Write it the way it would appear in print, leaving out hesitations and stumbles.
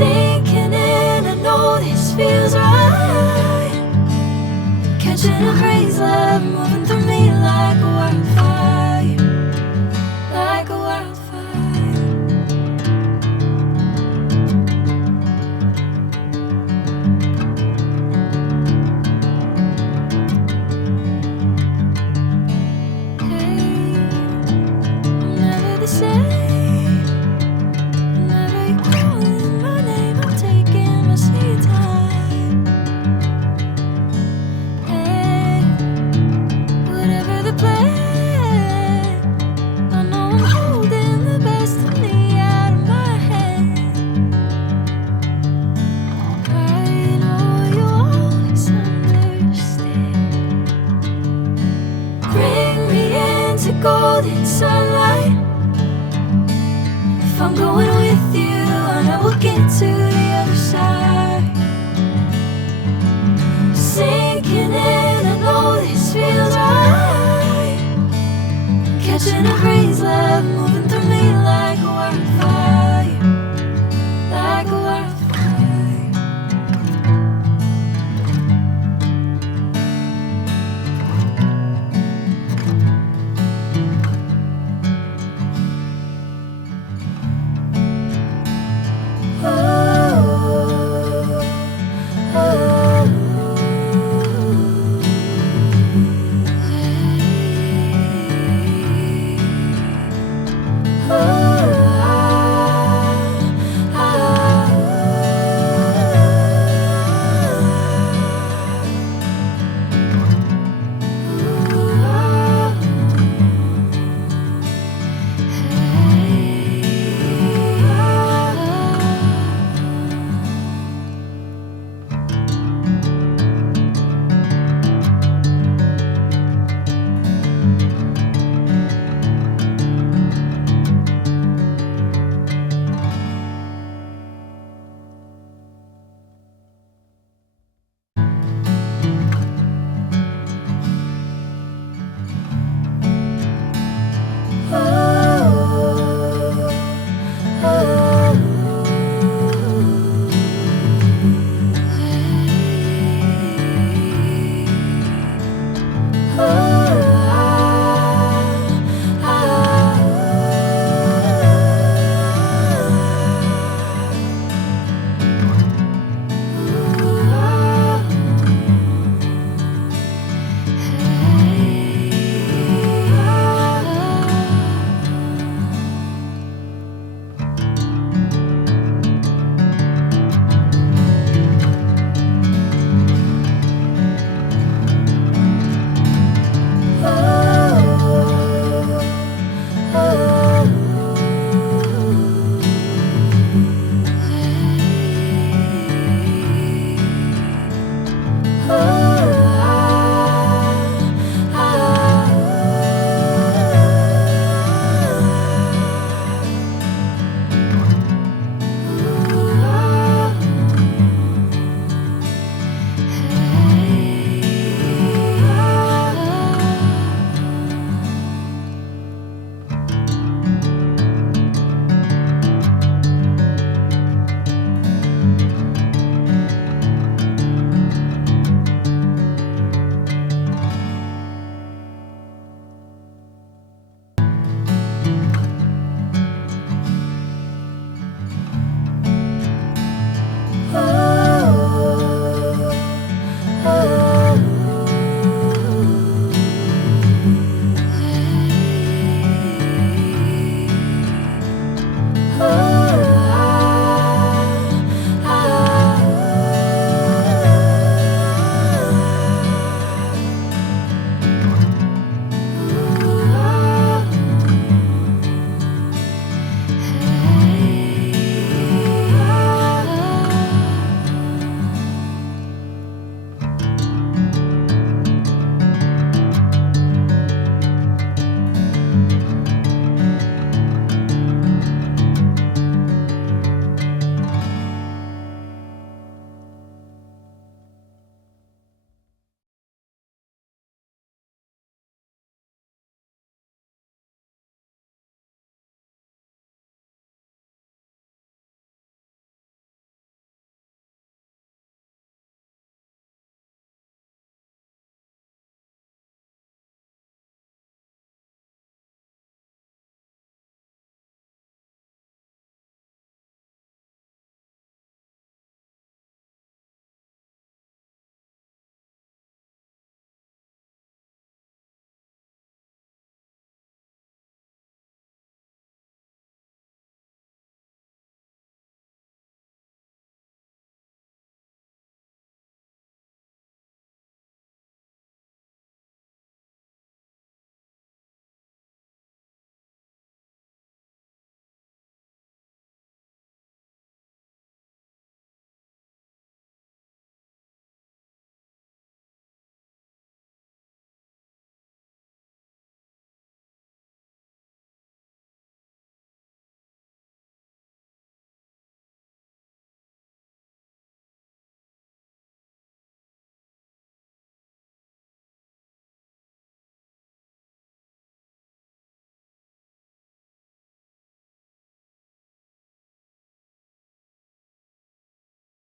Sinking in, I know this feels right. Catching a breeze, love moving through me like a wildfire, like a wildfire. Hey, I'm never the same. Whenever you're calling my name, I'm taking my sweet time. Hey, whatever the plan, I know I'm holding the best of me out of my hand. I know you always understand. Bring me into golden sunlight. If I'm going with you, I know we'll get to the other side. Sinking in, I know this feels right.